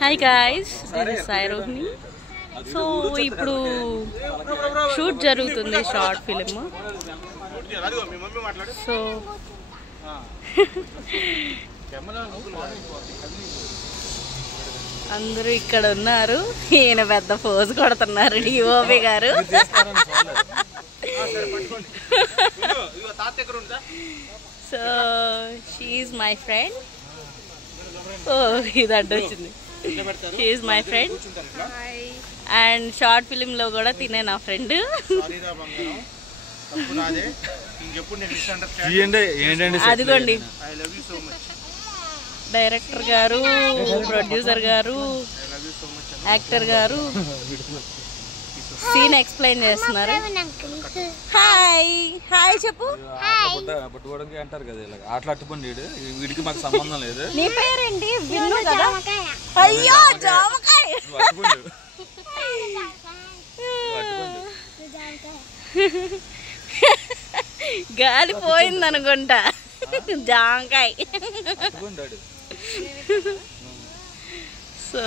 Hi guys, this is Sai Rohini. So ఇప్పుడు shoot జరుగుతుంది short film. So అందరూ ఇక్కడ ఉన్నారు. ఈయన పెద్ద పోజ్ కొడుతున్నారు డిఓపి గారు. So she is my friend. ఓ ఇది అడ్డొచ్చింది. She is my friend and short film లో కూడా తినే నా ఫ్రెండ్. అదిగోండి డైరెక్టర్ గారు, ప్రొడ్యూసర్ గారు, యాక్టర్ గారు సీన్ ఎక్స్ప్లెయిన్ చేస్తున్నారు. హాయ్ హాయ్ చెప్పు. అంటారు కదా అట్లా అట్టుకోండి, వీడికి మాకు సంబంధం లేదు. నీ పేరేంటి? విన్ను కదా. అయ్యో జామకాయ. గాలి పోయింది అనుకుంటా. జామకాయ. సో